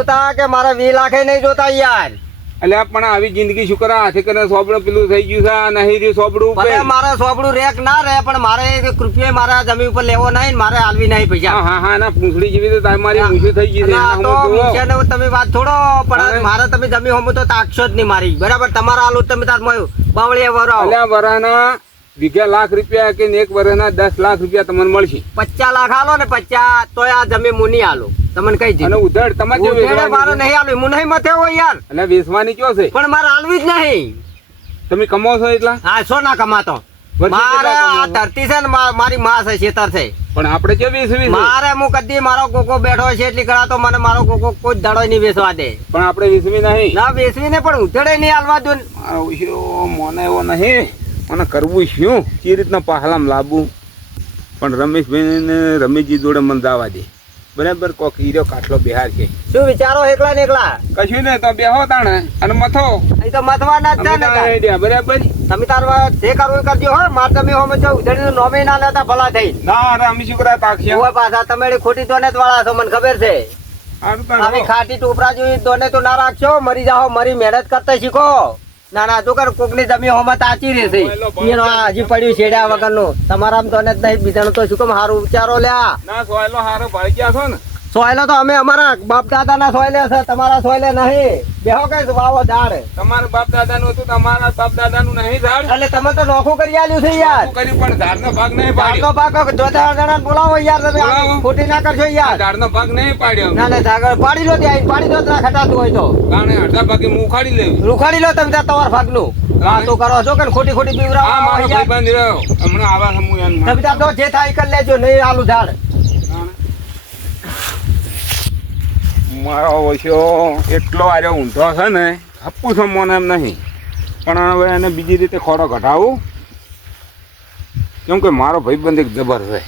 જોતા કે મારા 20 લાખે નહીં જોતા યાર. એટલે પણ આવી જિંદગી શું કરા હાથે કરીને સોબડું પેલું થઈ ગયું છે નહીં રહ્યું સોબડું ભલે મારે સોબડું રેક ના રહે પણ મારે 1 રૂપિયો મારા જમીન ઉપર લેવો નહીં ને મારે હાલવી નહીં પૈસા. હા હા ના પૂંછડી જેવી તો તમારી ઊંચી થઈ ગઈ છે ના તો મૂછ્યાને તમે વાત છોડો પણ મારે તમે જમીન હોમો તો તાકશો જ નહીં મારી બરાબર. તમારા હાલ તમે તાર મળ્યું બાવળીએ વરાવો. અલ્યા વરાના વીઘા લાખ રૂપિયા કે 1 વર્ષના 10 લાખ રૂપિયા તમને મળશે. 50 લાખ હાલો ને 50 તો આ જમીન મુની હાલો તમને કઈ અને ઉધડ તમારે મારે નહીં હાલવી હું નહીં મથે હોય યાર. એટલે વેચવાની કયો છે પણ મારે હાલવી જ નહીં. તમે કમાવો છો એટલા? હા શો ના કમાતો મારે આ ધરતી છે ને મારી માં છે ખેતર છે પણ આપણે કે વેચવી મારે હું કદી મારો કોકો બેઠો છે એટલી કરા તો મને મારો કોકો કોઈ દડો નહીં વેચવા દે. પણ આપણે વેચવી નહીં ના વેચવી ને પણ ઉધડે નહીં હાલવા દો. મને એવો નહીં મને કરવું શું કે રીતના પહાલામાં લાવવું. પણ રમેશભાઈ ને રમેશજી જોડે મને દાવા દે બરાબર. કોક હીરો કાટલો બિહાર છે. શું વિચારો એકલા ને એકલા? કશું ને તો બેહો તાણે અને મથો અહીં તો મથવાના જ છે ને બરાબર. તમે તાર જે કરવું કરજો હો માર તમે હોમે છો ઉધડી નોમે ના લેતા ભલા થઈ. ના ના અમે શું કરા તાકશે ઓય પાછા તમે ખોટી દોને જ વાળા છો મને ખબર છે. આવી ખાટી ટોપરા જોઈ દોને તો ના રાખશો મરી જાઓ મરી મહેનત કરતા શીખો. ના ના જો કર કોકની જમીન હોમાં તાચી રહેશે એનો હજી પડ્યું છેડ્યા વગરનું તમારામાં તો જ નહીં બીજાનું તો શું કેમ હારું વિચારો લ્યા. ના સોયલો હારો ભાઈ ગયા છો ને સોયલો તો અમે અમારા બાપ દાદા ના સોયલે છે તમારા સોયલે નહીં. બેહો કઈ વાવો ઝાડ તમારા બાપ દાદા નું હતું તમારા બાપ દાદા નું નહીં ઝાડ. એટલે તમે તો નોખું કરી આલ્યું છે યાર. કર્યું પણ ઝાડ નો ભાગ નહીં ઝાડનો પાડ્યો. ભાગ જો 4 જણા બોલાવો યાર તમે બોલાવો. ખોટી ના કરશો યાર. ઝાડ નો ભાગ નહીં પાડ્યો. ના ના ઝાડ પાડી લો ત્યાં પાડી દો ત્યાં ખટાતું હોય તો કારણે અડધા ભાગે હું ઉખાડી લેવું. રૂખાડી લો તમે ત્યાં તમારા ભાગનું. વાતો કરો છો કે ખોટી ખોટી હા બીવરાવો મારો યાર. ભાઈબંધ રહ્યો હમણાં આવા સમૂહ એમ તમે ત્યાં તો જે થાય એ કરી લેજો નહીં આલુ ઝાડ. મારો ઓછો એટલો આર્યો ઊંધો છે ને હપ્પું છે મને એમ નહીં પણ હવે એને બીજી રીતે ખોડો ઘટાવું કેમ કે મારો ભાઈબંધ એક જબર છે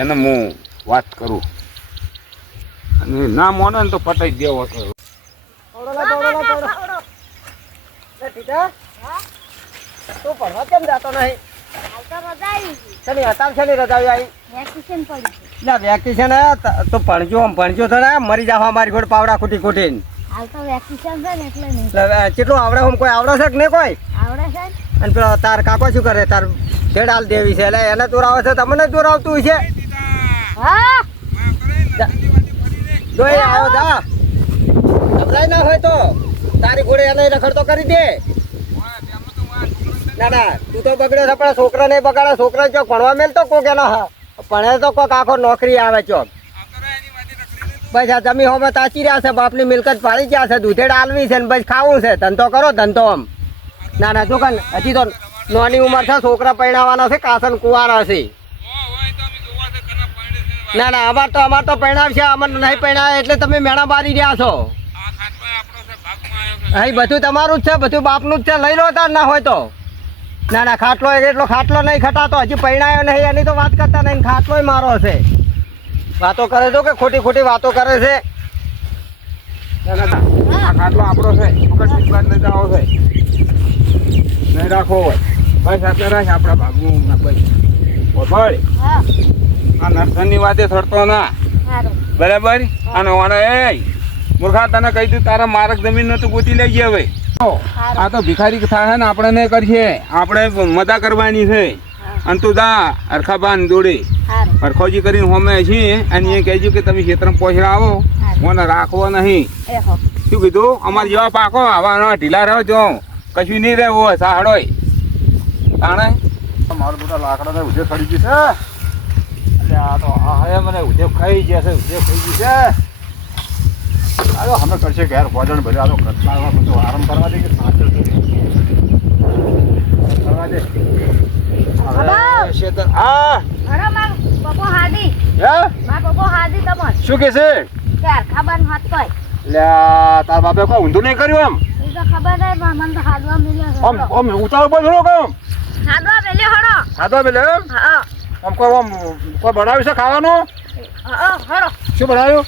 એને હું વાત કરું અને ના મોને ને તો પટાઈ જ દેવો છે. તું ભણવા કેમ જાતો નહીં? શેની હતામ શેની રજા આવી? ના વેકેશન તો ભણજો આમ ભણજો તો ને મરી જાવ અમારી ખોટ પાવડા ખૂટી ખૂટીને. કેટલું આવડે આમ કોઈ આવડે છે કે નહીં કોઈ? અને પેલો તાર કાકો શું કરે? તાર ભેડાલ દેવી છે એટલે એને દોરાવે છે તમને દોરાવતું છે? જોઈ આવ્યો જા સમજાય ના હોય તો તારી ઘોડે એને રખડતો કરી દે. ના ના તું તો બગડે છે પણ છોકરા નહીં બગાડે. છોકરા ચોક ભણવા મેલતો કોક એનો ભણે તો કોક આખો નોકરી આવે ચોક. બસ આ જમી હોમે તાચી રહ્યા છે બાપની મિલકત પાડી ગયા છે દૂધેડ આલવી છે ને બસ ખાવું છે ધંધો કરો ધંધો આમ. ના ના જો કાન હજી તો નાની ઉંમર છે છોકરા પરણાવવાના છે કાસન કુંવારા છે. ના ના અમાર તો પરણાવશે અમર નહીં પરણાવે એટલે તમે મેણા બારી રહ્યા છો. અહીં બધું તમારું જ છે બધું બાપનું જ છે લઈ લો તાર ના હોય તો. ના ના ખાટલો એટલો ખાટલો નહીં ખટાતો હજી પરણાયો નહીં એની તો વાત કરતા નહીં ખાટલો મારો છે. વાતો કરે છો કે ખોટી ખોટી વાતો કરે છે. આ ખાટલો આપણો છે નહીં જાઓ છે નહીં રાખો હોય બસ આપણે રાખ આપણા ભાગનું બસ ભાઈ આ નરસનની વાતે થડતો ના બરાબર. અને ઓને એ મૂર્ખા તને કહી દઉં તારા મારક જમીન નતું ગોતી લઈ ગયા ભાઈ. આ તો ભિખારી થાય ને આપણે નહીં કરશે આપણે મજા કરવાની છે. અને તું જા અરખાબાન જોડે અરખોજી કરીને હોમે છીએ અને એ કહેજો કે તમે ખેતરમાં પહોંચડા આવો મને રાખવો નહીં. શું કીધું અમારે જેવા પાકો આવા ઢીલા રહ્યો જો કશું નહીં રહેવું હોય સાહડોય તાણે મારું બધા લાકડા ઉધે ખડી ગયું છે. એટલે આ તો હા મને ઉધે ખાઈ ગયા છે ઉધે ખાઈ ગયું છે. આયો અમે કરશે ઘેર ભોજન ભલે આ તો કરતા બધું આરામ કરવા દે કે કરવા દે. શું કે છે તાર બાપે કોઈ ઊંધું નહીં કર્યું એમ ઉતારો બોલો કેમ ખાધવા પેલે એમ આમ કોઈ બનાવ્યું છે ખાવાનું? શું બનાવ્યું?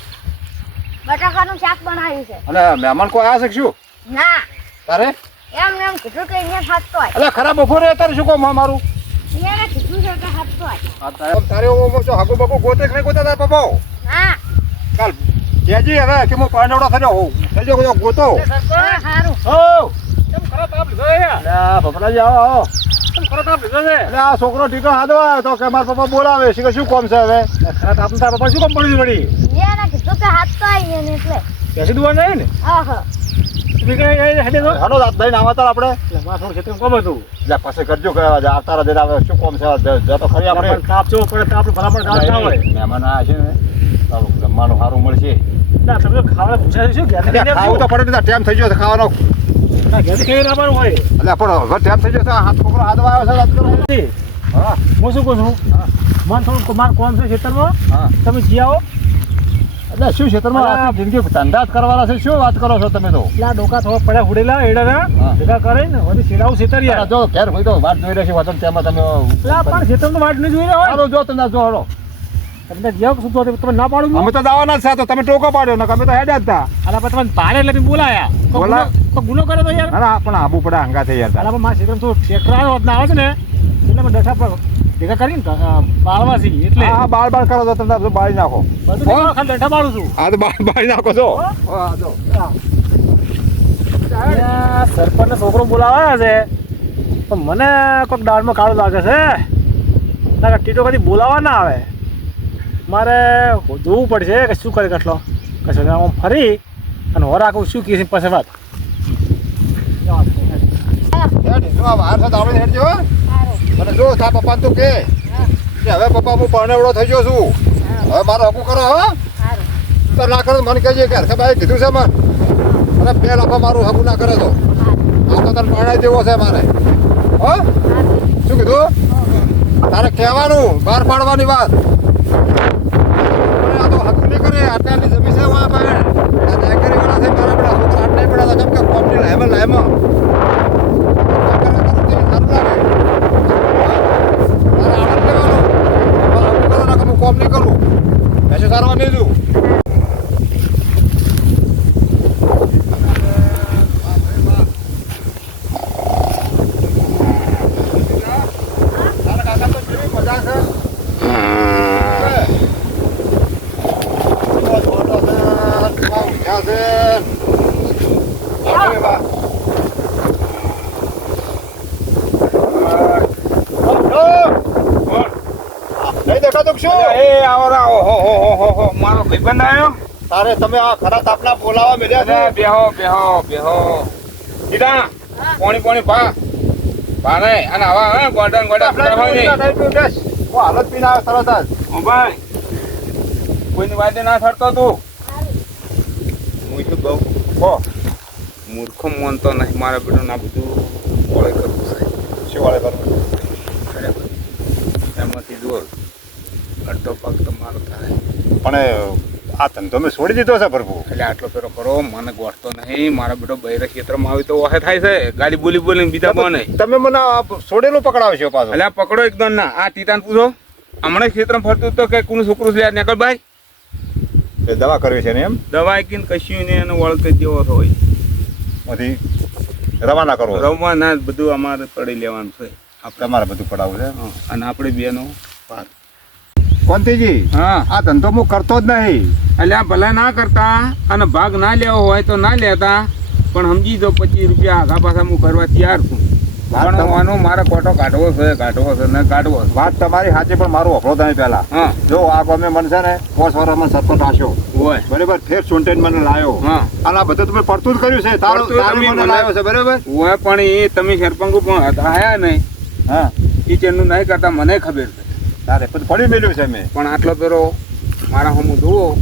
બટાકાનું શાક બનાવ્યું છે. અને મહેમાન કોઈ આવ્યા છે શું? ના તારે એમ કીધું કે અહીંયા ખાતો હોય. એટલે ખરાબ બપોરે તારે શું કહો મારું અહીંયા કીધું છે કે ખાતો હોય. તારે હાગુ બાગુ ગોતે નહીં ગોતા તાર પપ્પા હા કાલ કેજી હવે કે હું પાંડવડો થયો હોઉં થજો બધો ગોતો હા, હારું. હો કેમ ખરા તાપ લીધો છે યાર? અલ્યા ભપરાજી આવો કેમ ખરા તાપ લીધો છે? એટલે આ છોકરો ટીકો હાદો આવ્યો તો કે મારા પપ્પા બોલાવે છે કે શું કામ છે હવે ખરા આપણે તારા પપ્પા શું કામ પડી વળી એને કીધું કે હાથ તો આવી ગયા ને એટલે. કેસી દુવા નહીં ને હા, હા. હાલો રાત ભાઈ નાવા તાર આપણે એટલે મારા થોડું ખેતર કોમ હતું. એટલે પછી કરજો કે આવતા રાતે આવે શું કામ છે જ તો ખરી આપણે તાપ જેવો પડે તો આપણે ભલામણ ગાળ ના હોય. મહેમાન આ છે ને તો જમવાનું સારું મળશે ના, તમે તો ખાવાના પૂછ્યા શું ઘેર એટલે ખાવું તો પડે ને ટાઈમ થઈ ગયો છે ખાવાનો ઘેર કઈ આવવાનું હોય એટલે પણ હવે ટાઈમ થઈ ગયો છે હાથ છોકરો હાથમાં આવ્યો છે વાત કરો નથી. હા હું શું કહું છું મને થોડું મારું કોમ છે ખેતરમાં હા તમે જી આવો. એટલે શું ક્ષેત્રમાં આખી જિંદગી ધંધા જ કરવાના છે શું વાત કરો છો તમે તો એટલે આ ડોકા થોડા પડ્યા ફૂડેલા એડાના હા. ભેગા કરીને વળી શેરાવું ખેતર યાર. જો ઘેર હોય તો વાત જોઈ રહેશે વતન તેમાં તમે એટલે આ પણ ખેતરમાં વાટ નહીં જોઈ રહ્યા હોય. હાલો જો તમે જો હાલો તમને જ્યાં શું તો તમે ના પાડું છું. અમે તો દાવાના જ છે તો તમે ટોકો પાડ્યો ને અમે તો હેડ્યા જ હતા આના પર તમે પાડે એટલે તમે બોલાયા કોઈ ગુનો કરે તો યાર. અરે પણ આબુ પડે હંગા થઈ યાર આના પર મારા ખેતરમાં થોડું ટ્રેક્ટર આવે ને આવે છે ને એટલે મેં ડઠા પર ભેગા કરીને પાડવા છીએ એટલે હા બાળ બાળ કરો તો તમે બાળી નાખો બધું નહીં કરો, ખાલી ડઠા પાડું છું. હા તો બાળી નાખો છો હો? હા જો આ સરપંચનો છોકરો બોલાવાયા છે પણ મને કોઈક દાળમાં કાળું લાગે છે ના ટીટો કદી બોલાવા ના આવે મારે જોવું પડશે કે શું કરે કેટલો કશું આમ ફરી અને હો રાખું શું કહે છે પછી વાત હેડ જો આ બહાર છે દાવડે હેડ જો હારું. અને જો તા પપ્પા તું કે હવે પપ્પા હું પરણેવડો થઈ ગયો છું હવે મારો હકું કરો હા હારું. તો ના કરે તો મને કહેજે કે હરખાભાઈ કીધું છે મને અને બે લાફા મારું હકું ના કરે તો આ તો તને પરણાઈ દેવો છે મારે હો શું કીધું તારે કહેવાનું બહાર પાડવાની વાત આ તો હક નહીં કરે આટલાની જમી છે વાં ભાઈ આ નાગરી વાળા છે મારા બધા છોકરા આટ નહીં પડ્યા કેમ કે કોમની લાયમાં સારું લાગે તારે આનંદ લેવાનો હકું કરો ના કે હું કોમ નહીં કરું એસે સારવા નહીં દઉં તારા કાકા તો કેવી મજા છે નહીં દેખાતું કે શું એ આવો આવો હો હો હો હો હો મારો ભાઈબંધ આવ્યો તારે તમે આ ખરા તાપના બોલાવા મળ્યા છે અરે બેહો બેહો બેહો સીધા પાણી ભા નહીં અને આવા હે ગોડા હોય નહીં હું હાલત પીને આવ્યો તરત જ ઓ ભાઈ કોઈની વાતે ના થડતો તું હું શું કહું હો મૂર્ખો માનતો નહીં મારા બેટો ના બધું ઓળે કરવું છે શું વાળે કરવું ખરેખર એમાંથી જુઓ અડધો પગ તમારો થાય પણ આ ધંધો મેં છોડી દીધો છે પ્રભુ એટલે આટલો પેલો કરો મને ગોઠતો નહીં મારા બેટો બૈરા ક્ષેત્રમાં આવી તો ઓહે થાય છે ગાડી બોલીને બીજા બને તમે મને આ છોડેલું પકડાવશો પાછું એટલે આ પકડો એકદમ ના આ ટીટાને પૂછો હમણાં ક્ષેત્રમાં ફરતું તો કે કોનું છોકરું છે નીકળ ભાઈ એ દવા કરવી છે ને એમ દવા કીને કશું નહીં એને વળક જેવો હોય બધી રવાના કરવો છે. રમવા ના જ બધું અમારે પડી લેવાનું છે આપણે તમારે બધું પડાવવું છે હા, અને આપણે બેનો કોંતીજી હા આ ધંધો હું કરતો જ નહીં એટલે આ ભલે ના કરતા અને ભાગ ના લેવો હોય તો ના લેતા પણ સમજી જો 25 રૂપિયા આગા પાછા હું કરવા તૈયાર છું પણ આનો મારે કોટો કાઢવો છે ને કાઢવો છે. વાત તમારી સાચી પણ મારું અફરો તમે પહેલા હા જો આ ગમે મને છે ને 5 વર્ષમાં સરપંચ આશો હોય બરાબર ફેર ચૂંટાઈને મને લાવ્યો હા અને આ બધું તમે પડતું જ કર્યું છે તારું પડતું તારું તમે મને મને- લાવ્યો છે બરાબર હોય પણ એ તમે સરપંચ પણ હતા આયા નહીં હા એ ચેનનું નહીં કરતા મને ખબર છે તારે પછી પડી મેલ્યું છે મેં પણ આટલો પેલો મારા હમું જુઓ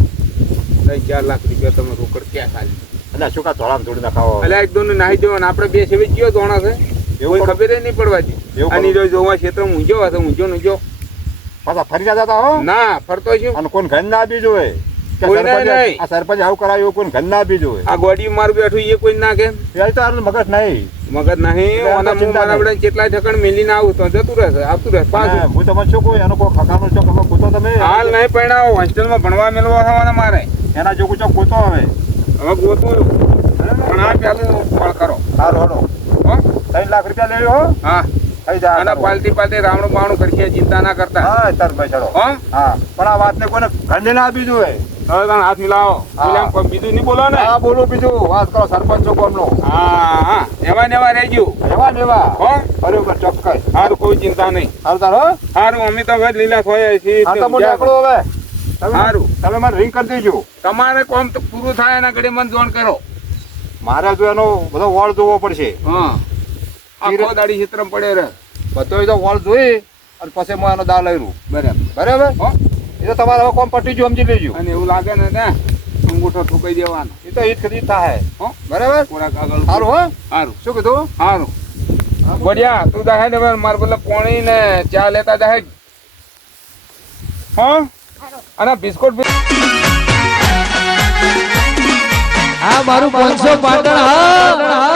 4 લાખ રૂપિયા તમે રોકડ ક્યાં ખાલી એટલે શું કા ધોળામ થોડી ના ખાવો એટલે એકદમ નાહી દેવો ને આપણે બે સેવી કયો ધોણા છે એવું કોઈ ખબર નહીં પડવા દી એવું આની જો જોવા ક્ષેત્ર ઊંઝો હશે ઊંઝો પાછા ફરી જતા હો ના ફરતો છું અને કોઈ ઘર ના આપી જોવે કે કોઈ નહીં, સરપંચે- નહીં. આ સરપંચ આવું કરાવ્યું કોઈ ઘર ના આપી જોવે આ ગોડી મારું બેઠું એ કોઈ ના કે ત્યારે તો આનું મગજ નહીં મગજ નહીં એટલે અને આમાં હું ચિંતા મારા નહીં. બધા કેટલા ઠકણ મેલીને આવું તો જતું રહેશે આવતું રહેશે અને પાછું હું તમને શું કહું એનો કોઈ ખકાનો ચોક હવે ગોતો તમે હાલ નહીં પરણાવો હોસ્ટેલમાં ભણવા મેળવા થવાના મારે એના જોગું ચોક ગોતો હવે હવે ગોતું પણ આ પેલું ફળ કરો સારું હડો હો 3 લાખ રૂપિયા લેજો હો હા થઈ જાય અને પાલટી રાવણું બાવણું કરશે ચિંતા ના કરતા હા તાર ભાઈ ચડો હો હા પણ આ વાતને કોઈને ઘરને ના આપી જોવે હવે તમે હાથ મિલાવો હા. એટલે આમ કોઈ બીજું નહીં બોલો ને હા બોલું બીજું વાત કરો સરપંચ છો ગામનો હા હા એવા ને એવા રહી ગયું એવા ને એવા હો બરોબર ચોક્કસ સારું કોઈ ચિંતા નહીં હાલ તારો સારું અમે તો હવે લીલા થયા છીએ હા તો મને એકલો હવે તમે સારું. તમે મને રિંગ કરી દેજો તમારે કોમ તો પૂરું થાય એના ઘડી મને જોણ કરો મારે જો એનો બધો વોળ જોવો પડશે હા આખો દાડી ચિત્રમ પડે રે બધો તો વોળ જોઈ અને પછી હું એનો દા લઈ લઉં બરાબર બરાબર હો એ તો તમારે હવે કોમ પટી ગયું સમજી લેજો અને એવું લાગે ને અંગૂઠો ઠોકાઈ દેવાનો એ તો ઈદ ખરીદ થાય હો બરાબર થોડાક આગળ સારું હો સારું શું કીધું સારું બઢિયા તું દાહે ને મારે પેલા પોણી ને ચા લેતા દાહે હા અને બિસ્કુટ આ મારું 500 પાટણ હા